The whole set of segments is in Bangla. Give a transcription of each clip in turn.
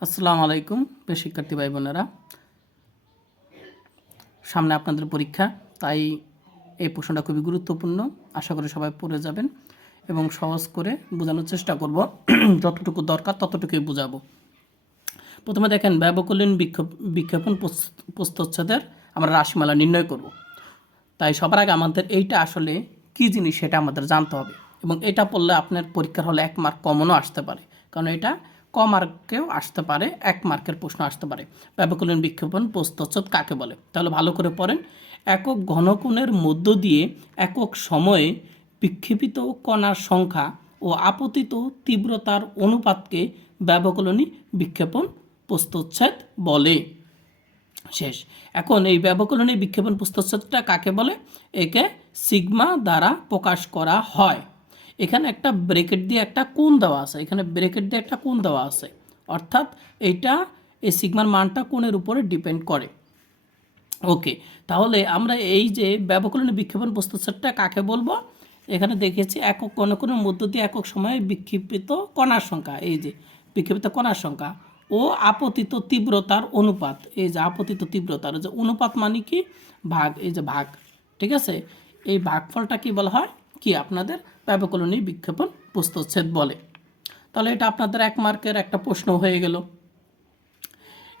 আসসালামু আলাইকুম, প্রিয় শিক্ষার্থী ভাই বোনেরা সামনে আপনাদের পরীক্ষা, তাই এই প্রশ্নটা খুবই গুরুত্বপূর্ণ। আশা করি সবাই পড়ে যাবেন এবং সহজ করে বোঝানোর চেষ্টা করব। যতটুকু দরকার ততটুকুই বোঝাবো। প্রথমে দেখেন ব্যবকলীন প্রস- প্রস্তচ্ছেদের আমরা রাশিমালা নির্ণয় করব। তাই সবার আগে আমাদের এইটা আসলে কি জিনিস সেটা আমাদের জানতে হবে এবং এটা পড়লে আপনার পরীক্ষার হলে এক মার্ক কমনও আসতে পারে। কারণ এটা ক মার্কেও আসতে পারে, এক মার্কের প্রশ্ন আসতে পারে। ব্যবকলীন বিক্ষেপণ প্রস্তচ্ছদ কাকে বলে? তাহলে ভালো করে পড়েন। একক ঘনকোণের মধ্য দিয়ে একক সময়ে বিক্ষেপিত কণার সংখ্যা ও আপতিত তীব্রতার অনুপাতকে ব্যবকলনী বিক্ষেপণ প্রস্তচ্ছেদ বলে। শেষ। এখন এই ব্যবকলনী বিক্ষেপণ পুস্তকটা কাকে বলে? একে সিগমা দ্বারা প্রকাশ করা হয়। এখানে একটা ব্রেকেট দিয়ে একটা কোণ দেওয়া আছে। এখানে ব্রেকেট দিয়ে একটা কোণ দেওয়া আছে। অর্থাৎ এইটা এই সিগমার মানটা কোণের উপরে ডিপেন্ড করে। ওকে, তাহলে আমরা এই যে ব্যবকলনী বিক্ষেপণ প্রস্তুতটা কাকে বলব? এখানে দেখেছি একক কণকণের মধ্য দিয়ে একক সময়ে বিক্ষিপ্ত কণার সংখ্যা, এই যে বিক্ষিপ্ত কণার সংখ্যা ও আপতিত তীব্রতার অনুপাত, এই যে আপতিত তীব্রতার যে অনুপাত মানে কি? ভাগ, এই যে ভাগ, ঠিক আছে? এই ভাগফলটা কি বলা হয়? কি আপনাদের ব্যবকলনী বিক্ষেপণ প্রস্তুচ্ছেদ বলে? তাহলে এটা আপনাদের এক মার্কের একটা প্রশ্ন হয়ে গেল।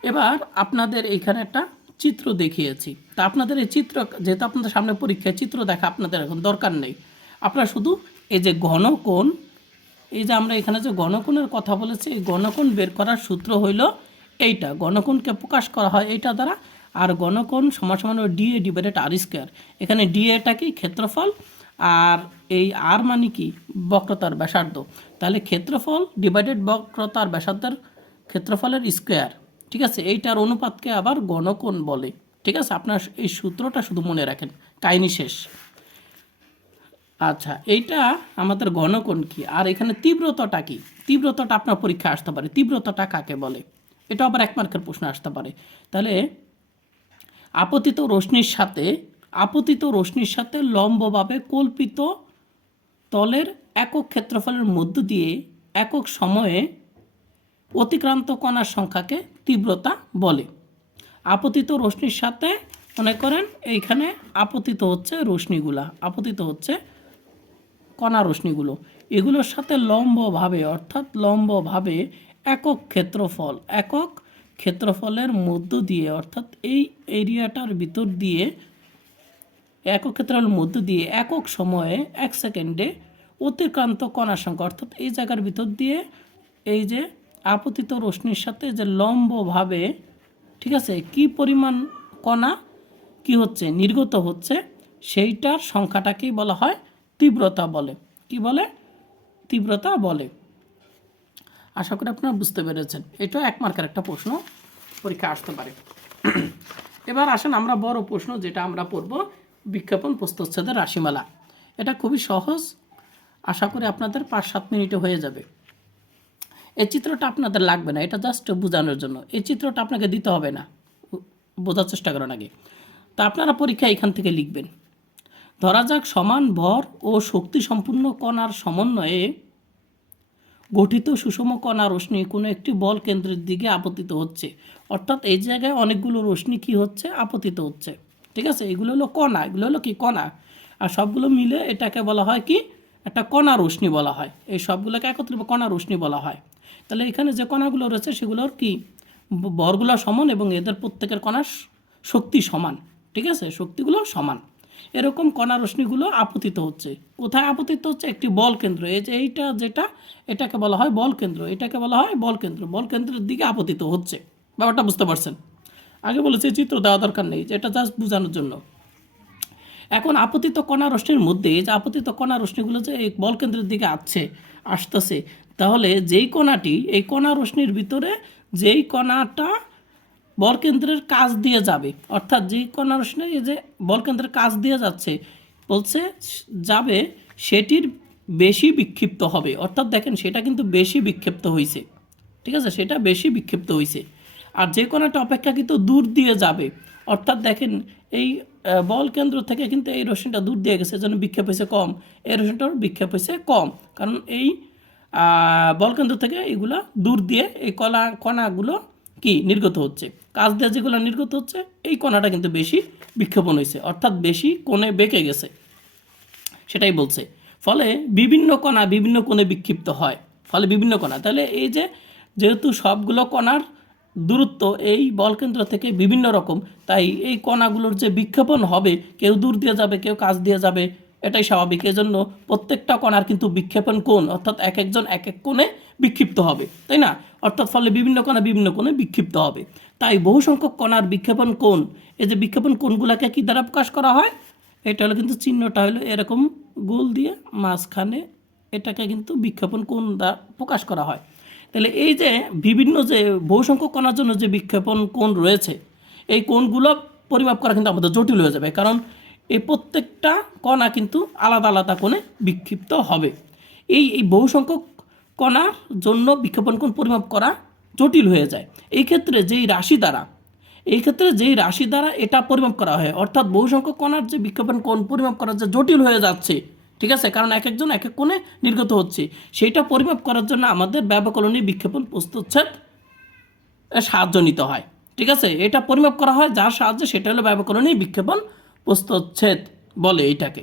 এবার আপনাদের এইখানে একটা চিত্র দেখিয়েছি। তা আপনাদের এই চিত্র, যেহেতু আপনাদের সামনে পরীক্ষায় চিত্র দেখা আপনাদের এখন দরকার নেই। আপনারা শুধু এই যে ঘনকোণ, এই যে আমরা এখানে যে গণকোণের কথা বলেছি, এই গণকোণ বের করার সূত্র হইল এইটা। গণকোণকে প্রকাশ করা হয় এইটা দ্বারা, আর গণকোণ সমান সমান ডিএ ডিভাইডেড আর স্কোয়ার এখানে কি? ক্ষেত্রফল আর এই আর মানে কি? বক্রতার ব্যাসার্ধ। তাহলে ক্ষেত্রফল ডিভাইডেড বক্রতার ব্যাসার্ধের ক্ষেত্রফলের স্কোয়ার ঠিক আছে? এইটার অনুপাতকে আবার গণকোণ বলে, ঠিক আছে? আপনার এই সূত্রটা শুধু মনে রাখেন, কাহিনী শেষ। আচ্ছা এইটা আমাদের ঘনকোণ কি? আর এখানে তীব্রতাটা কি? তীব্রতাটা আপনার পরীক্ষা আসতে পারে। তীব্রতাটা কাকে বলে? এটা আবার এক মার্কের প্রশ্ন আসতে পারে। তাহলে, আপতিত রশ্মির সাথে আপতিত রশ্মির সাথে লম্বভাবে কল্পিত তলের একক ক্ষেত্রফলের মধ্য দিয়ে একক সময়ে অতিক্রান্ত কণার সংখ্যাকে তীব্রতা বলে। আপতিত রশ্মির সাথে মনে করেন এইখানে আপতিত হচ্ছে রশ্মিগুলা, আপতিত হচ্ছে কণা রশ্মিগুলো। এগুলোর সাথে লম্বভাবে, অর্থাৎ লম্বভাবে একক ক্ষেত্রফল, একক ক্ষেত্রফলের মধ্য দিয়ে, অর্থাৎ এই এরিয়াটার ভিতর দিয়ে একক ক্ষেত্রফলের মধ্য দিয়ে একক সময়ে এক সেকেন্ডে অতিক্রান্ত কণার সংখ্যা, অর্থাৎ এই জায়গার ভিতর দিয়ে এই যে আপতিত রশ্মির সাথে যে লম্বভাবে, ঠিক আছে, কি পরিমাণ কণা কি হচ্ছে, নির্গত হচ্ছে, সেইটার সংখ্যাটাকেই বলা হয় তীব্রতা বলে। কি বলে? তীব্রতা বলে। আশা করি আপনারা বুঝতে পেরেছেন। এটাও এক মার্কের একটা প্রশ্ন পরীক্ষা আসতে পারে। এবার আসেন আমরা বড় প্রশ্ন যেটা আমরা পড়ব। বিজ্ঞাপন প্রস্তুচ্ছেদের রাশিমালা। এটা খুবই সহজ। আশা করি আপনাদের পাঁচ সাত মিনিটে হয়ে যাবে। এই চিত্রটা আপনাদের লাগবে না, এটা জাস্ট বোঝানোর জন্য। এই চিত্রটা আপনাকে দিতে হবে না। বোঝার চেষ্টা করেন আগে। তা আপনারা পরীক্ষা এখান থেকে লিখবেন। ধরা যাক সমান ভর ও শক্তি সম্পূর্ণ কণার সমন্বয়ে গঠিত সুষম কণা রশ্মি কোনো একটি বল কেন্দ্রের দিকে আপতিত হচ্ছে। অর্থাৎ এই জায়গায় অনেকগুলো রশ্মি কি হচ্ছে? আপতিত হচ্ছে। ঠিক আছে? এগুলো হলো কণা, এগুলো হলো কি? কণা। আর সবগুলো মিলে এটাকে বলা হয় কি? একটা কণা রশ্মি বলা হয়। এই সবগুলোকে একত্রিত কণা রশ্মি বলা হয়। তাহলে এখানে যে কণাগুলো রয়েছে, সেগুলোর কি? ব- ভরগুলো সমান এবং এদের প্রত্যেকের কণার শক্তি সমান। ঠিক আছে? শক্তিগুলো সমান। এরকম কণা রশ্মিগুলো আপতিত হচ্ছে। কোথায় আপতিত হচ্ছে? একটি বল কেন্দ্র। এই যে এইটা যেটা, এটাকে বলা হয় বল কেন্দ্র। এটাকে বলা হয় বল কেন্দ্র। বল কেন্দ্রের দিকে আপতিত হচ্ছে। ব্যাপারটা বুঝতে পারছেন? আগে বলেছি চিত্র দেওয়া দরকার নেই এটা জাস্ট বোঝানোর জন্য। এখন আপতিত কণা রশ্মির মধ্যে যে আপতিত কণা রশ্মিগুলো যে এই বল কেন্দ্রের দিকে আসছে, আসতেছে, তাহলে যেই কণাটি, এই কণা রশ্মির ভিতরে যেই কণাটা বল কেন্দ্রের কাজ দিয়ে যাবে, অর্থাৎ যেই কণা রশ্মি, এই যে বল কেন্দ্রের কাজ দিয়ে যাচ্ছে, বলছে যাবে, সেটির বেশি বিক্ষিপ্ত হবে। অর্থাৎ দেখেন সেটা কিন্তু বেশি বিক্ষিপ্ত হয়েছে ঠিক আছে? সেটা বেশি বিক্ষিপ্ত হয়েছে আর যে কোনো একটা অপেক্ষা কিন্তু দূর দিয়ে যাবে। অর্থাৎ দেখেন, এই বল কেন্দ্র থেকে কিন্তু এই রশ্মিটা দূর দিয়ে গেছে জন্য বিক্ষেপ হয়েছে কম। এই রশ্মিটার বিক্ষেপ হয়েছে কম। কারণ এই বল কেন্দ্র থেকে এগুলা দূর দিয়ে এই কলা, কণাগুলো কি নির্গত হচ্ছে। কাজ দিয়ে যেগুলো নির্গত হচ্ছে, এই কণাটা কিন্তু বেশি বিক্ষেপণ হয়েছে, অর্থাৎ বেশি কোণে বেঁকে গেছে। সেটাই বলছে। ফলে বিভিন্ন কণা বিভিন্ন কোণে বিক্ষিপ্ত হয়। ফলে বিভিন্ন কণা। তাহলে এই যে, যেহেতু সবগুলো কণার দূরত্ব এই বলকেন্দ্র থেকে বিভিন্ন রকম। তাই এই কণাগুলোর যে বিক্ষেপণ হবে, কেউ দূর দিয়ে যাবে, কেউ কাজ দিয়ে যাবে, এটাই স্বাভাবিক। এজন্য প্রত্যেকটা কণার কিন্তু বিক্ষেপণ কোণ, অর্থাৎ এক একজন এক এক কোণে বিক্ষিপ্ত হবে, তাই না? অর্থাৎ ফলে বিভিন্ন কণা বিভিন্ন কোণে বিক্ষিপ্ত হবে। তাই বহু সংখ্যক কণার বিক্ষেপণ কোণ, এই যে বিক্ষেপণ কোণগুলোকে কী দ্বারা প্রকাশ করা হয়? এটা হলো কিন্তু চিহ্নটা হলো এরকম গোল দিয়ে মাঝখানে এটাকে কিন্তু বিক্ষেপণ কোণ দ্বারা প্রকাশ করা হয়। তাহলে এই যে বিভিন্ন যে বহু সংখ্যক কণার জন্য যে বিক্ষেপণ কোণ রয়েছে, এই কোণগুলো পরিমাপ করা কিন্তু আমাদের জটিল হয়ে যাবে। কারণ এই প্রত্যেকটা কণা কিন্তু আলাদা আলাদা কোণে বিক্ষিপ্ত হবে। এই এই বহু সংখ্যক কণার জন্য বিক্ষেপণ কোণ পরিমাপ করা জটিল হয়ে যায়। এই ক্ষেত্রে যেই রাশি দ্বারা, এই ক্ষেত্রে যেই রাশি দ্বারা এটা পরিমাপ করা হয়। অর্থাৎ বহু সংখ্যক কণার যে বিক্ষেপণ কোণ পরিমাপ করা যে জটিল হয়ে যাচ্ছে ঠিক আছে? কারণ এক একজন এক এক কোণে নির্গত হচ্ছে। সেইটা পরিমাপ করার জন্য আমাদের ব্যবকলনী বিক্ষেপণ প্রস্তুচ্ছেদ সাহায্য নিতে হয়। ঠিক আছে? এটা পরিমাপ করা হয়, যার সাহায্যে সেটা হলো ব্যবকলনী বিক্ষেপণ প্রস্তুচ্ছেদ বলে এইটাকে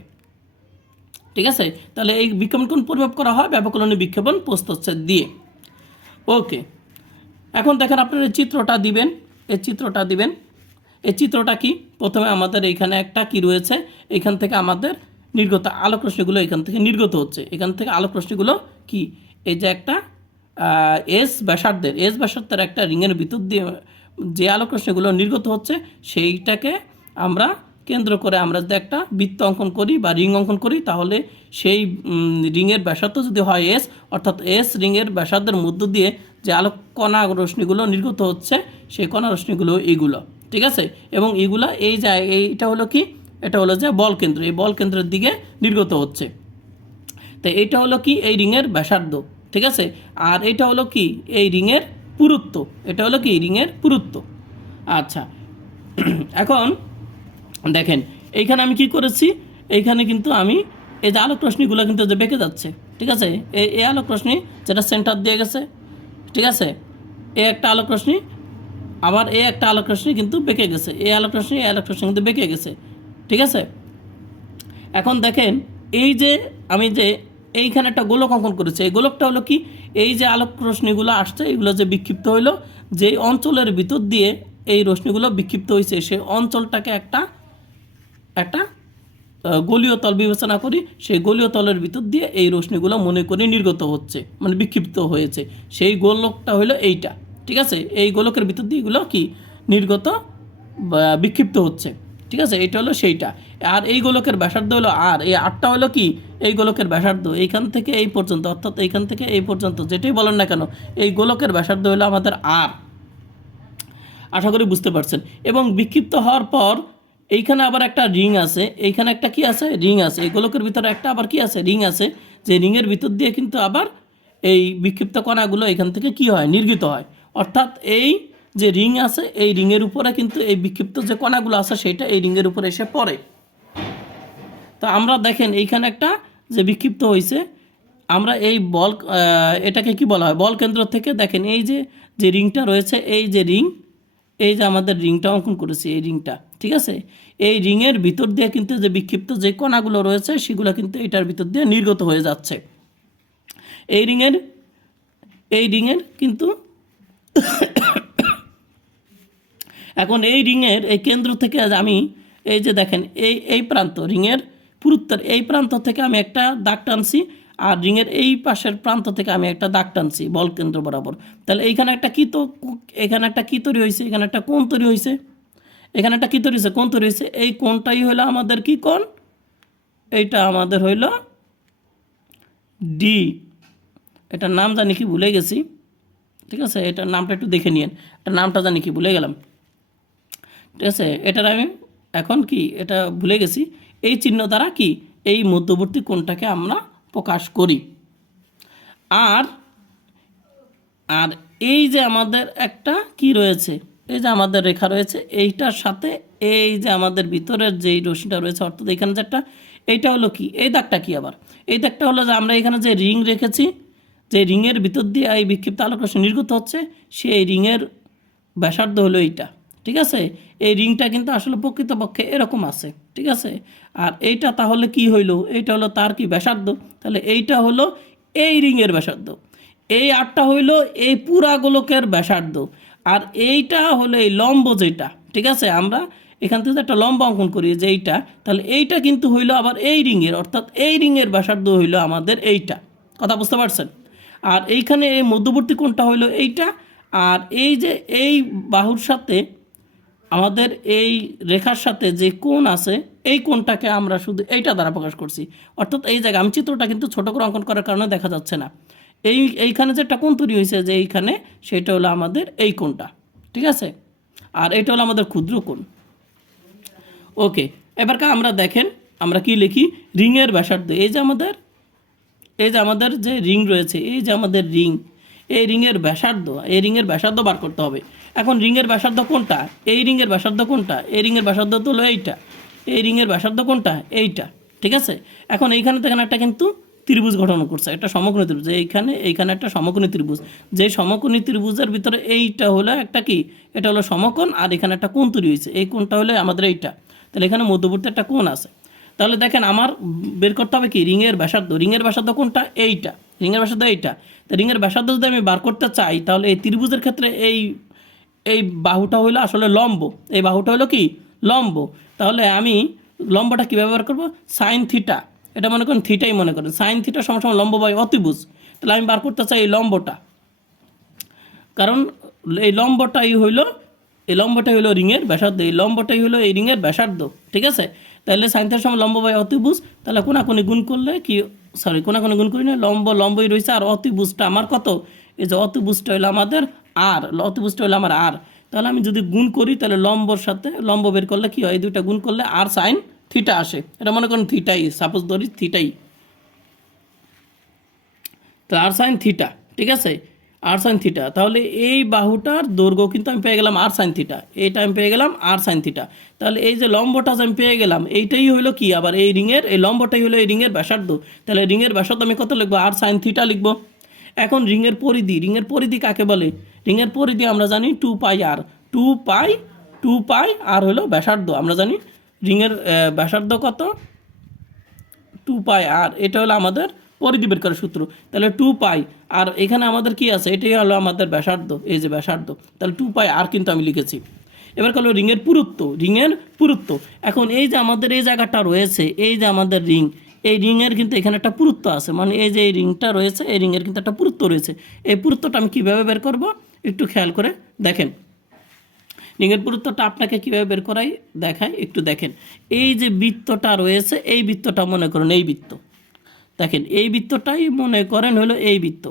ঠিক আছে? তাহলে এই বিক্ষেপণ কোণ পরিমাপ করা হয় ব্যবকলনী বিক্ষেপণ প্রস্তুচ্ছেদ দিয়ে। ওকে। এখন দেখেন আপনারা চিত্রটা দিবেন। এই চিত্রটা দিবেন। এই চিত্রটা কি? প্রথমে আমাদের এইখানে একটা কি রয়েছে? এখান থেকে আমাদের নির্গত আলোক রশ্মিগুলো এখান থেকে নির্গত হচ্ছে। এখান থেকে আলোক রশ্মিগুলো কি? এই যে একটা এস ব্যাসার্ধের এস ব্যাসার্ধের একটা রিংয়ের ভিতর দিয়ে যে আলোক রশ্মিগুলো নির্গত হচ্ছে, সেইটাকে আমরা কেন্দ্র করে আমরা যদি একটা বৃত্ত অঙ্কন করি বা রিং অঙ্কন করি, তাহলে সেই রিংয়ের ব্যাসার্ধ যদি হয় এস অর্থাৎ এস রিংয়ের ব্যাসার্ধের মধ্য দিয়ে যে আলোক কণা রশ্মিগুলো নির্গত হচ্ছে, সেই কণা রশ্মিগুলো এইগুলো ঠিক আছে? এবং এগুলো এই যায় এইটা হলো কি? এটা হলো যে বল কেন্দ্র। এই বল কেন্দ্রের দিকে নির্গত হচ্ছে। তো এইটা হলো কি? এই রিংয়ের ব্যাসার্ধ। ঠিক আছে? আর এটা হলো কি? এই রিংয়ের পুরুত্ব। এটা হলো কি? রিংয়ের পুরুত্ব। আচ্ছা। এখন দেখেন, এইখানে আমি কি করেছি? এইখানে কিন্তু আমি এই যে আলোক রশ্মিগুলো কিন্তু যে বেঁকে যাচ্ছে। ঠিক আছে? এই এই আলোক রশ্মি যেটা সেন্টার দিয়ে গেছে। ঠিক আছে? এ একটা আলোক রশ্মি, আবার এ একটা আলোক রশ্মি কিন্তু বেঁকে গেছে। এই আলোক রশ্মি এই আলোক রশ্মি কিন্তু বেঁকে গেছে। ঠিক আছে? এখন দেখেন, এই যে আমি যে এইখানে একটা গোলক অঙ্কন করেছি, এই গোলকটা হলো কি? এই যে আলোক রশ্মিগুলো আসছে, এগুলো যে বিক্ষিপ্ত হইল, যে অঞ্চলের ভিতর দিয়ে এই রশ্মিগুলো বিক্ষিপ্ত হয়েছে সেই অঞ্চলটাকে একটা একটা গলীয় তল বিবেচনা করি, সেই গলীয় তলের ভিতর দিয়ে এই রশ্মিগুলো মনে করি নির্গত হচ্ছে মানে বিক্ষিপ্ত হয়েছে। সেই গোলকটা হলো এইটা, ঠিক আছে? এই গোলকের ভিতর দিয়ে এগুলো কি? নির্গত বিক্ষিপ্ত হচ্ছে। ঠিক আছে? এটা হলো সেইটা। আর এই গোলকের ব্যাসার্ধ হলো আর। এই আটটা হলো কি? এই গোলকের ব্যাসার্ধ। এইখান থেকে এই পর্যন্ত, অর্থাৎ এইখান থেকে এই পর্যন্ত, যেটাই বলেন না কেন, এই গোলকের ব্যাসার্ধ হলো আমাদের আর। আশা করি বুঝতে পারছেন। এবং বিক্ষিপ্ত হওয়ার পর এইখানে আবার একটা রিং আছে। এইখানে একটা কি আছে? রিং আছে। এই গোলকের ভিতরে একটা আবার কি আছে? রিং আছে। যে রিংয়ের ভিতর দিয়ে কিন্তু আবার এই বিক্ষিপ্ত কণাগুলো এখান থেকে কি হয়? নির্গিত হয়। অর্থাৎ এই যে রিং আছে, এই রিংয়ের উপরে কিন্তু এই বিক্ষিপ্ত যে কণাগুলো আছে, সেটা এই রিংয়ের উপরে এসে পড়ে। তো আমরা দেখেন, এইখানে একটা যে বিক্ষিপ্ত হয়েছে আমরা এই বল এটাকে কি বলা হয়? বল কেন্দ্র থেকে দেখেন, এই যে যে রিংটা রয়েছে, এই যে রিং, এই যে আমাদের রিংটা অঙ্কন করেছি, এই রিংটা, ঠিক আছে? এই রিংয়ের ভিতর দিয়ে কিন্তু যে বিক্ষিপ্ত যে কণাগুলো রয়েছে, সেগুলো কিন্তু এটার ভিতর দিয়ে নির্গত হয়ে যাচ্ছে। এই রিংয়ের এই রিংয়ের কিন্তু এখন এই রিংয়ের এই কেন্দ্র থেকে আমি, এই যে দেখেন, এই এই প্রান্ত, রিংয়ের পুরুত্বের এই প্রান্ত থেকে আমি একটা দাগ টানছি আর রিংয়ের এই পাশের প্রান্ত থেকে আমি একটা দাগ টানছি বল কেন্দ্র বরাবর। তাহলে এইখানে একটা কি তো, এখানে একটা কি তৈরি হয়েছে? এখানে একটা কোণ তৈরি হয়েছে। এখানে একটা কী তৈরি হয়েছে? কোণ তৈরি হয়েছে। এই কোণটাই হলো আমাদের কি কোণ? এইটা আমাদের হইল ডি এটার নাম জানি কি ভুলে গেছি। ঠিক আছে? এটার নামটা একটু দেখে নিন এটার নামটা জানি কি ভুলে গেলাম। ঠিক আছে? এটার আমি এখন কি? এটা ভুলে গেছি। এই চিহ্ন দ্বারা কি? এই মধ্যবর্তী কোণটাকে আমরা প্রকাশ করি। আর আর এই যে আমাদের একটা কি রয়েছে? এই যে আমাদের রেখা রয়েছে, এইটার সাথে এই যে আমাদের ভিতরের যেই রশ্মিটা রয়েছে, অর্থাৎ এখানে যে একটা, এইটা হলো কি? এই দাগটা কি আবার? এই দাগটা হলো যে আমরা এখানে যে রিং রেখেছি, যে রিংয়ের ভিতর দিয়ে এই বিক্ষিপ্ত আলোক রশ্মি নির্গত হচ্ছে, সেই রিংয়ের ব্যাসার্ধ হলো এইটা। ঠিক আছে? এই রিংটা কিন্তু আসলে প্রকৃতপক্ষে এরকম আছে, ঠিক আছে? আর এইটা তাহলে কি হইল? এইটা হলো তার কি ব্যাসার্ধ? তাহলে এইটা হলো এই রিংয়ের ব্যাসার্ধ। এই আটটা হইল এই পুরা গোলকের ব্যাসার্ধ। আর এইটা হলো এই লম্ব যেটা, ঠিক আছে? আমরা এখান থেকে একটা লম্ব অঙ্কন করি, যে এইটা। তাহলে এইটা কিন্তু হইল আবার এই রিংয়ের, অর্থাৎ এই রিংয়ের ব্যাসার্ধ হইল আমাদের এইটা। কথা বুঝতে পারছেন? আর এইখানে এই মধ্যবর্তী কোণটা হইল এইটা। আর এই যে এই বাহুর সাথে আমাদের এই রেখার সাথে যে কোণ আছে, এই কোণটাকে আমরা শুধু এইটা দ্বারা প্রকাশ করছি। অর্থাৎ এই জায়গায় আমি চিত্রটা কিন্তু ছোটো করে অঙ্কন করার কারণে দেখা যাচ্ছে না। এই, এইখানে যে একটা কোণ তৈরি হয়েছে যে এইখানে, সেটা হলো আমাদের এই কোণটা। ঠিক আছে? আর এটা হলো আমাদের ক্ষুদ্র কোণ। ওকে, এবার কা আমরা দেখেন, আমরা কি লিখি? রিংয়ের ব্যাসার্ধ। এই যে আমাদের, এই যে আমাদের যে রিং রয়েছে, এই যে আমাদের রিং এই রিংয়ের ব্যাসার্ধ, এই রিংয়ের ব্যাসার্ধ বার করতে হবে। এখন রিংয়ের ব্যাসার্ধ কোনটা? এই রিংয়ের ব্যাসার্ধ কোনটা? এই রিংয়ের ব্যাসার্ধ তো হলো এইটা। এই রিংয়ের ব্যাসার্ধ কোনটা? এইটা। ঠিক আছে? এখন এইখানে তো এখানে একটা কিন্তু ত্রিভুজ গঠন করছে, একটা সমকোণী ত্রিভুজ। এইখানে এইখানে একটা সমকোণী ত্রিভুজ। যে সমকোণী ত্রিভুজের ভিতরে এইটা হলো একটা কি? এটা হলো সমকোণ আর এখানে একটা কোণ তৈরি হয়েছে। এই কোণটা হলো আমাদের এইটা। তাহলে এখানে মধ্যবর্তী একটা কোণ আছে। তাহলে দেখেন আমার বের করতে হবে কি? রিংয়ের ব্যাসার্ধ। রিংয়ের ব্যাসার্ধ কোনটা? এইটা। রিংয়ের ব্যাসার্ধ এইটা। তো রিংয়ের ব্যাসার্ধ যদি আমি বার করতে চাই, তাহলে এই ত্রিভুজের ক্ষেত্রে এই এই বাহুটা হইল আসলে লম্ব। এই বাহুটা হলো কি? লম্ব। তাহলে আমি লম্বটা কী ব্যবহার করব? Sine theta. এটা মনে করেন থিটাই মনে করেন। সাইন থিটা সমান লম্ব বাই অতিভুজ। তাহলে আমি বার করতে চাই এই লম্বটা। কারণ এই লম্বটাই হইল, এই লম্বটাই হইল রিংয়ের ব্যাসার্ধ। এই লম্বটাই হইল এই রিংয়ের ব্যাসার্ধ। ঠিক আছে? তাহলে সাইন্থের সময় লম্ব বাই অতিভুজ। তাহলে কোনাকুনি গুণ করলে কি সরি কোনাকুনি গুণ করি না, লম্ব, লম্বই রয়েছে আর অতিভুজটা আমার কত? এই যে অতিভুজটা হইল আমাদের আর অতিভুজটা হইল আমার আর। তাহলে আমি যদি গুণ করি, তাহলে লম্বর সাথে, লম্ব বের করলে কী হয়? এই দুইটা গুণ করলে আর সাইন থিটা আসে। এটা মনে করেন থিটাই সাপোজ ধরি থিটাই তো আর সাইন থিটা ঠিক আছে? আর সাইন থিটা তাহলে এই বাহুটার দৈর্ঘ্য কিন্তু আমি পেয়ে গেলাম আর সাইন থিটা এইটা আমি পেয়ে গেলাম আর সাইন থিটা তাহলে এই যে লম্বটা আমি পেয়ে গেলাম, এইটাই হলো কি? আবার এই রিংয়ের, এই লম্বটাই হলো এই রিংয়ের ব্যাসার্ধ। তাহলে রিংয়ের ব্যাসার্ধ আমি কত লিখব? আর সাইন থিটা লিখব। এখন রিংয়ের পরিধি রিংয়ের পরিধি কাকে বলে? রিংয়ের পরিধি আমরা জানি two pi r two pi two pi r হলো ব্যাসার্ধ। আমরা জানি রিংয়ের ব্যাসার্ধ কত? টু পাই আর এটা হলো আমাদের পরিধি বের করার সূত্র। তাহলে টু পাই আর এখানে আমাদের কি আছে? এটাই হলো আমাদের ব্যাসার্ধ, এই যে ব্যাসার্ধ। তাহলে টু পাই আর কিন্তু আমি লিখেছি। এবার হলো রিংয়ের পুরুত্ব রিংয়ের পুরুত্ব। এখন এই যে আমাদের এই জায়গাটা রয়েছে, এই যে আমাদের রিং, এই রিংয়ের কিন্তু এখানে একটা পুরুত্ব আছে। মানে এই যে এই রিংটা রয়েছে, এই রিংয়ের কিন্তু একটা পুরুত্ব রয়েছে। এই পুরুত্বটা আমি কীভাবে বের করব? একটু খেয়াল করে দেখেন। রিংয়ের পুরুত্বটা আপনাকে কীভাবে বের করাই? দেখাই, একটু দেখেন। এই যে বৃত্তটা রয়েছে, এই বৃত্তটা মনে করুন, এই বৃত্ত। দেখেন, এই বৃত্তটাই মনে করেন হলো এই বৃত্ত।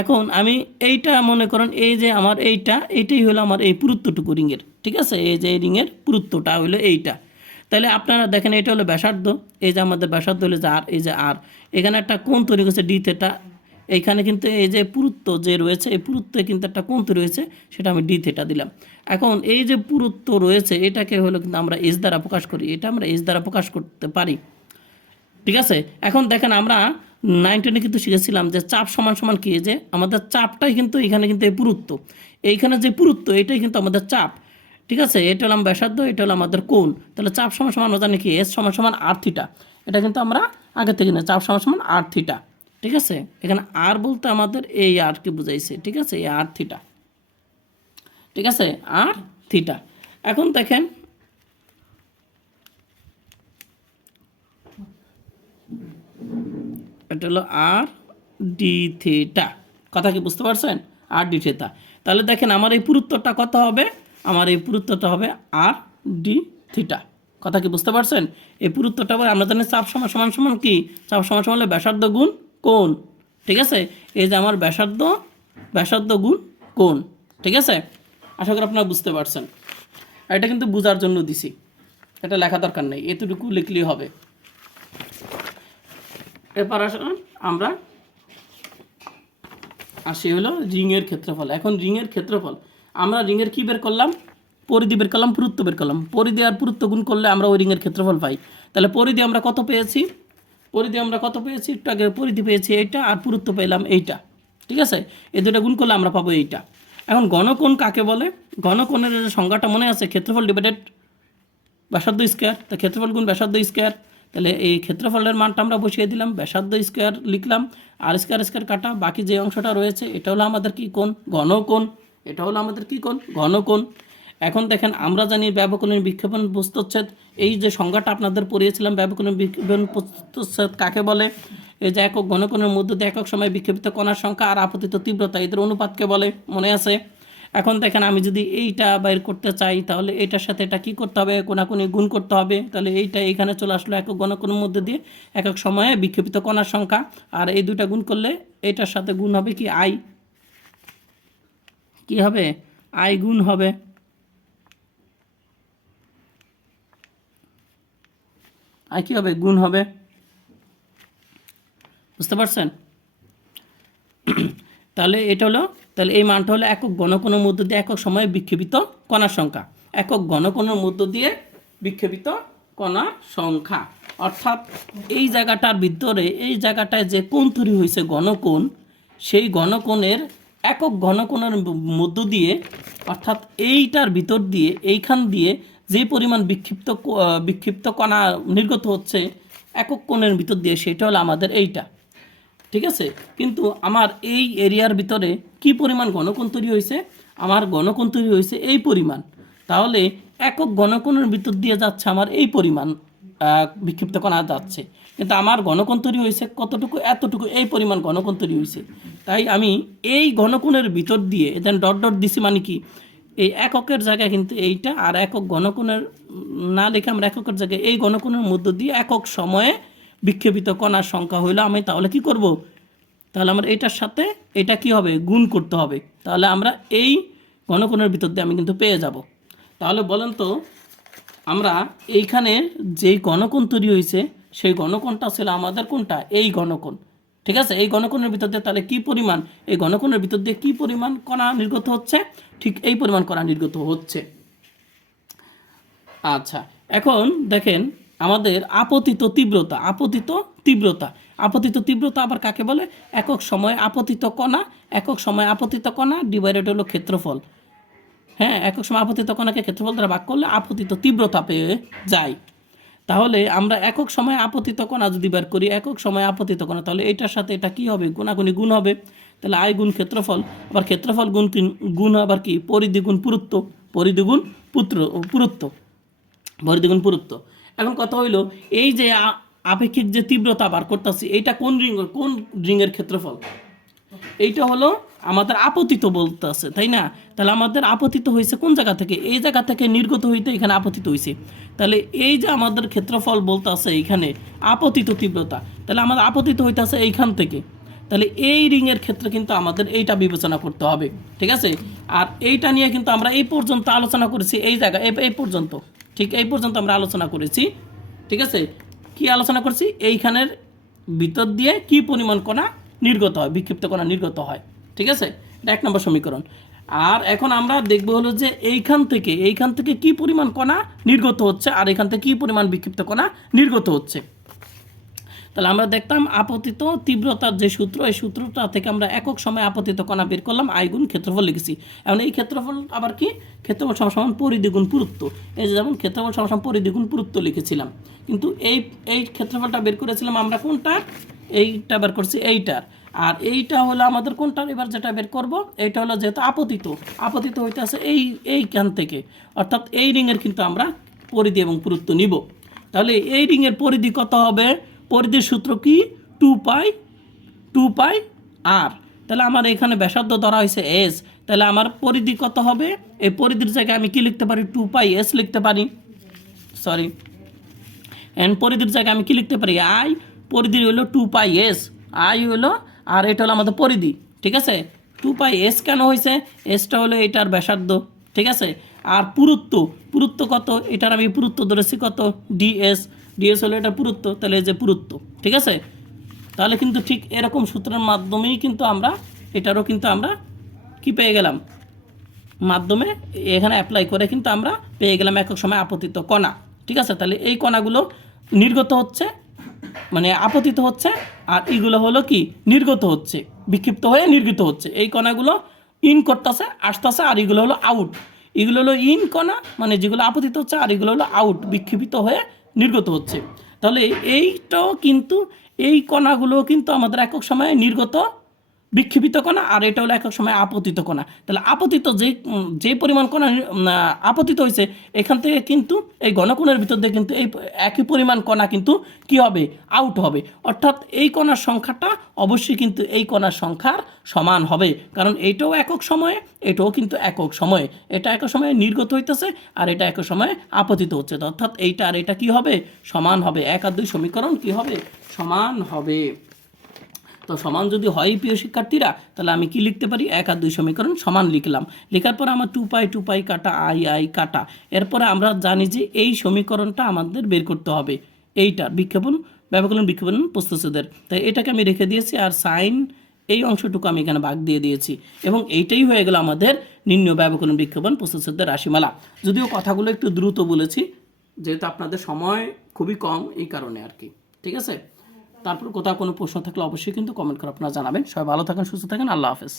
এখন আমি এইটা মনে করেন, এই যে আমার এইটা, এইটাই হলো আমার এই পুরুত্বটুকু রিংয়ের, ঠিক আছে? এই যে রিংয়ের পুরুত্বটা হলো এইটা। তাহলে আপনারা দেখেন, এটা হলো ব্যাসার্ধ, এই যে আমাদের ব্যাসার্ধ হলো যে আর, এই যে আর। এখানে একটা কোণ তৈরি করছে ডি থেটা এইখানে কিন্তু এই যে পুরুত্ব যে রয়েছে, এই পুরুত্বে কিন্তু একটা কোণ তৈরি হয়েছে, সেটা আমি ডি থেটা দিলাম। এখন এই যে পুরুত্ব রয়েছে, এটাকে হলো কিন্তু আমরা এস দ্বারা প্রকাশ করি। এটা আমরা এস দ্বারা প্রকাশ করতে পারি। ঠিক আছে? এখন দেখেন আমরা নাইন টেনে কিন্তু শিখেছিলাম যে চাপ সমান সমান কি? যে আমাদের চাপটাই কিন্তু এখানে কিন্তু এই পুরুত্ব। এইখানে যে পুরুত্ব, এটাই কিন্তু আমাদের চাপ। ঠিক আছে? এটা হলো আমার ব্যাসার্ধ, এটা হলো আমাদের কোণ। তাহলে চাপ সমান সমান জানি কি? এস সমান সমান আর থিটা এটা কিন্তু আমরা আগে থেকে না চাপ সমান সমান আর থিটা ঠিক আছে? এখানে আর বলতে আমাদের এই আরকে বুঝাইছে। ঠিক আছে? এই আর থিটা ঠিক আছে? আর থিটা এখন দেখেন এটা হলো আর ডি থেটা কথা কি বুঝতে পারছেন? আর ডি থেটা তাহলে দেখেন আমার এই পুরুত্বটা কত হবে? আমার এই পুরুত্বটা হবে আর ডি থিটা কথা কি বুঝতে পারছেন? এই পুরুত্বটা আবার আমরা জানি চাপ সমান সমান সমান কি? চাপ সমান সমান হলে ব্যাসার্ধ গুণ কোণ। ঠিক আছে? এই যে আমার ব্যাসার্ধ ব্যাসার্ধ গুণ কোণ। ঠিক আছে? আশা করি আপনারা বুঝতে পারছেন। এটা কিন্তু বোঝার জন্য দিছি। এটা লেখা দরকার নেই। এতটুকু লিখলেই হবে। এরপর আমরা আসি হলো রিংয়ের ক্ষেত্রফল। এখন রিংয়ের ক্ষেত্রফল, আমরা রিংয়ের কী বের করলাম? পরিধি বের করলাম, পুরুত্ব বের করলাম। পরিধি আর পুরুত্ব গুণ করলে আমরা ওই রিংয়ের ক্ষেত্রফল পাই। তাহলে পরিধি আমরা কত পেয়েছি? পরিধি আমরা কত পেয়েছি? একটু পরিধি পেয়েছি এইটা আর পুরুত্ব পেলাম এইটা। ঠিক আছে? এই দুটো গুণ করলে আমরা পাবো এইটা। এখন গণকোণ কাকে বলে? গণকোণের যে সংজ্ঞাটা মনে আছে, ক্ষেত্রফল ডিভাইডেড ব্যাসার্ধ স্কোয়ার তা ক্ষেত্রফল গুণ ব্যাসার্ধ স্কোয়ার তাহলে এই ক্ষেত্রফলের মানটা আমরা বসিয়ে দিলাম, ব্যাসার্ধ স্কোয়ার লিখলাম, আর স্কোয়ার স্কোয়ার কাটা, বাকি যে অংশটা রয়েছে, এটা হলো আমাদের কি কোণ? ঘনকোণ। এটা হলো আমাদের কি কোণ? ঘনকোণ। এখন দেখেন, আমরা জানি ব্যবকলনের বিক্ষেপণ বস্তুচ্ছেদ এই যে সংজ্ঞাটা আপনাদের পড়িয়েছিলাম ব্যবকলনের বিক্ষেপণ বস্তুচ্ছেদ কাকে বলে? এই যে একক ঘনকোণের মধ্যে দিয়ে একক সময় বিক্ষেপিত কণার সংখ্যা আর আপতিত তীব্রতা, এদের অনুপাতকে বলে, মনে আছে? এখন দেখেন আমি যদি এইটা বাইর করতে চাই, তাহলে এটার সাথে এটা কি করতে হবে? কোনাকুনি গুণ করতে হবে। তাহলে এইটা এখানে চলে আসলো একক গণকোণের মধ্যে দিয়ে একক সময়ে বিক্ষেপিত কণার সংখ্যা। আর এই দুটা গুণ করলে এটার সাথে গুণ হবে কি? আই। কি হবে? আই গুণ হবে। আই কি হবে? গুণ হবে। বুঝতে পারছেন? তাহলে এটা হলো তাহলে এই মানটা হলো একক গণকোণের মধ্য দিয়ে একক সময়ে বিক্ষেপিত কণার সংখ্যা। একক গণকোণের মধ্য দিয়ে বিক্ষেপিত কণার সংখ্যা। অর্থাৎ এই জায়গাটার ভিতরে, এই জায়গাটায় যে কোণ তৈরি হয়েছে গণকোণ, সেই গণকোণের একক ঘনকোণের মধ্য দিয়ে, অর্থাৎ এইটার ভিতর দিয়ে, এইখান দিয়ে যে পরিমাণ বিক্ষিপ্ত বিক্ষিপ্ত কণা নির্গত হচ্ছে, একক কোণের ভিতর দিয়ে, সেটা হলো আমাদের এইটা। ঠিক আছে? কিন্তু আমার এই এরিয়ার ভিতরে কি পরিমাণ ঘনকোণ তৈরি হয়েছে? আমার ঘনকোণ তৈরি হয়েছে এই পরিমাণ। তাহলে একক ঘনকোণের ভিতর দিয়ে যাচ্ছে আমার এই পরিমাণ বিক্ষিপ্ত কণা যাচ্ছে। কিন্তু আমার ঘনকোণ তৈরি হয়েছে কতটুকু? এতটুকু এই পরিমাণ ঘনকোণ তৈরি হয়েছে। তাই আমি এই ঘনকোণের ভিতর দিয়ে দেন ডট ডট দিছি মানে কি? এই এককের জায়গায় কিন্তু এইটা আর একক ঘনকোণের না লিখে আমরা এককের জায়গায় এই ঘনকোণের মধ্য দিয়ে একক সময়ে বিক্ষেপিত কণার সংখ্যা হইল আমি, তাহলে কি করব? তাহলে আমরা এটার সাথে এটা কি হবে? গুণ করতে হবে। তাহলে আমরা এই ঘনকোণের ভিতর দিয়ে আমি কিন্তু পেয়ে যাব। তাহলে বলেন তো, আমরা এইখানে যেই গণকোণ তৈরি হয়েছে সেই গণকোণটা ছিল আমাদের কোনটা? এই গণকোণ ঠিক আছে? এই গণকোণের ভিতর দিয়ে তাহলে কী পরিমাণ? এই গণকোণের ভিতর দিয়ে কী পরিমাণ কণা নির্গত হচ্ছে? ঠিক এই পরিমাণ কণা নির্গত হচ্ছে। আচ্ছা এখন দেখেন আমাদের আপতিত তীব্রতা আপতিত তীব্রতা। আপতিত তীব্রতা আবার কাকে বলে? একক সময় আপতিত কণা, একক সময় আপতিত কণা ডিভাইডেড হলো ক্ষেত্রফল। হ্যাঁ একক সময় আপতিত কণাকে ক্ষেত্রফল দ্বারা ভাগ করলে আপতিত তীব্রতা পেয়ে যায়। তাহলে আমরা একক সময় আপতিত কণা যদি বের করি, একক সময় আপতিত কণা, তাহলে এটার সাথে এটা কি হবে? গুণাগুণি গুণ হবে। তাহলে আয় গুণ ক্ষেত্রফল, আবার ক্ষেত্রফল গুণ গুণ আবার কি? পরিধি গুণ পুরুত্ব পরিধি গুণ পুত্র, পুরুত্ব ভরিদ্বিগুণ পুরুত্ব। এখন কথা হইল, এই যে আপেক্ষিক যে তীব্রতা বার করতেছি, এইটা কোন রিং কোন রিংয়ের ক্ষেত্রফল? এইটা হলো আমাদের আপতিত বলতে আছে তাই না? তাহলে আমাদের আপতিত হয়েছে কোন জায়গা থেকে? এই জায়গা থেকে নির্গত হইতে এখানে আপতিত হয়েছে তাহলে এই যে আমাদের ক্ষেত্রফল বলতে আছে এইখানে, আপতিত তীব্রতা, তাহলে আমাদের আপতিত হইতে আছে এইখান থেকে। তাহলে এই রিংয়ের ক্ষেত্রে কিন্তু আমাদের এইটা বিবেচনা করতে হবে, ঠিক আছে? আর এইটা নিয়ে কিন্তু আমরা এই পর্যন্ত আলোচনা করেছি, এই জায়গা এই পর্যন্ত। ঠিক এই পর্যন্ত আমরা আলোচনা করেছি। ঠিক আছে? কি আলোচনা করছি? এইখানের ভিতর দিয়ে কি পরিমাণ কণা নির্গত হয়, বিক্ষিপ্ত কণা নির্গত হয়। ঠিক আছে? এটা এক নম্বর সমীকরণ। আর এখন আমরা দেখব হলো যে এইখান থেকে এইখান থেকে কি পরিমাণ কণা নির্গত হচ্ছে, আর এখান থেকে কি পরিমাণ বিক্ষিপ্ত কণা নির্গত হচ্ছে? তাহলে আমরা দেখতাম আপতিত তীব্রতার যে সূত্র, এই সূত্রটা থেকে আমরা একক সময় আপতিত কণা বের করলাম, আই গুণ ক্ষেত্রফল লিখেছি। এখন এই ক্ষেত্রফল আবার কি? ক্ষেত্রফল সমান পরিধি গুণ পুরুত্ব। এই যেমন ক্ষেত্রফল সমান পরিধি গুণ পুরুত্ব লিখেছিলাম। কিন্তু এই এই ক্ষেত্রফলটা বের করেছিলাম আমরা কোনটা এইটা বের করছি এইটার। আর এইটা হলো আমাদের কোনটার? এবার যেটা বের করব, এইটা হলো যেহেতু আপতিত। আপতিত হইতে আছে এই, এইখান থেকে। অর্থাৎ এই রিংয়ের কিন্তু আমরা পরিধি এবং পুরুত্ব নিব। তাহলে এই রিংয়ের পরিধি কত হবে? পরিধির সূত্র কি? Two pi two pi r. তাহলে আমার এখানে ব্যাসার্ধ ধরা হয়েছে এস। তাহলে আমার পরিধি কত হবে? এই পরিধির জায়গায় আমি কি লিখতে পারি? টু পাই এস লিখতে পারি। সরি এন পরিধির জায়গায় আমি কি লিখতে পারি? আই পরিধি হলো টু পাই এস। আই হলো, আর এটা হলো আমাদের পরিধি। ঠিক আছে? টু পাই এস কেন হয়েছে? এসটা হলো এটার ব্যাসার্ধ। ঠিক আছে? আর পুরুত্ব পুরুত্ব কত? এটার আমি পুরুত্ব ধরেছি কত? ডিএস ডিএস হলো এটা পুরুত্ব, তাহলে এই যে পুরুত্ব, ঠিক আছে? তাহলে কিন্তু ঠিক এরকম সূত্রের মাধ্যমেই কিন্তু আমরা, এটারও কিন্তু আমরা কি পেয়ে গেলাম? মাধ্যমে এখানে অ্যাপ্লাই করে কিন্তু আমরা পেয়ে গেলাম একক সময় আপতিত কণা, ঠিক আছে? তাহলে এই কণাগুলো নির্গত হচ্ছে মানে আপতিত হচ্ছে, আর এগুলো হলো কি? নির্গত হচ্ছে, বিক্ষিপ্ত হয়ে নির্গত হচ্ছে। এই কণাগুলো ইন করতেছে, আসতেছে, আর এগুলো হলো আউট এগুলো হলো ইন কণা মানে যেগুলো আপতিত হচ্ছে, আর এগুলো হলো আউট বিক্ষিপ্ত হয়ে নির্গত হচ্ছে। তাহলে এইটাও কিন্তু এই কণাগুলো কিন্তু আমাদের একক সময়ে নির্গত বিক্ষিপ্ত কণা আর এটা হলো একক সময় আপতিত কণা। তাহলে আপতিত যে যে পরিমাণ কণা আপতিত হয়েছে, এখান থেকে কিন্তু এই ঘনকোণের ভিতর দিয়ে কিন্তু এই একই পরিমাণ কণা কিন্তু কি হবে? আউট হবে। অর্থাৎ এই কণার সংখ্যাটা অবশ্যই কিন্তু এই কণার সংখ্যার সমান হবে। কারণ এইটাও একক সময়ে, এটাও কিন্তু একক সময়ে। এটা একক সময়ে নির্গত হইতেছে আর এটা একক সময়ে আপতিত হচ্ছে। অর্থাৎ এইটা আর এটা কি হবে? সমান হবে। এক আর দুই সমীকরণ কি হবে? সমান হবে। তো সমান যদি হয় প্রিয় শিক্ষার্থীরা, তাহলে আমি কি লিখতে পারি? এক আর দুই সমীকরণ সমান লিখলাম। লেখার পর আমার টু পাই টু পাই কাটা আই আই কাটা। এরপরে আমরা জানি যে এই সমীকরণটা আমাদের বের করতে হবে। এইটা বিক্ষেপণ, ব্যবকলন বিক্ষেপণ প্রস্তুতদের তাই এটাকে আমি রেখে দিয়েছি আর সাইন এই অংশটুকু আমি এখানে ভাগ দিয়ে দিয়েছি। এবং এইটাই হয়ে গেল আমাদের নিম্ন ব্যবকলন বিক্ষেপণ প্রস্তুতদের রাশিমালা। যদিও কথাগুলো একটু দ্রুত বলেছি, যেহেতু আপনাদের সময় খুবই কম এই কারণে আর কি। ঠিক আছে? তারপর কোথাও কোনো প্রশ্ন থাকলে অবশ্যই কিন্তু কমেন্ট করে আপনারা জানাবেন। সবাই ভালো থাকেন, সুস্থ থাকেন, আল্লাহ হাফেজ।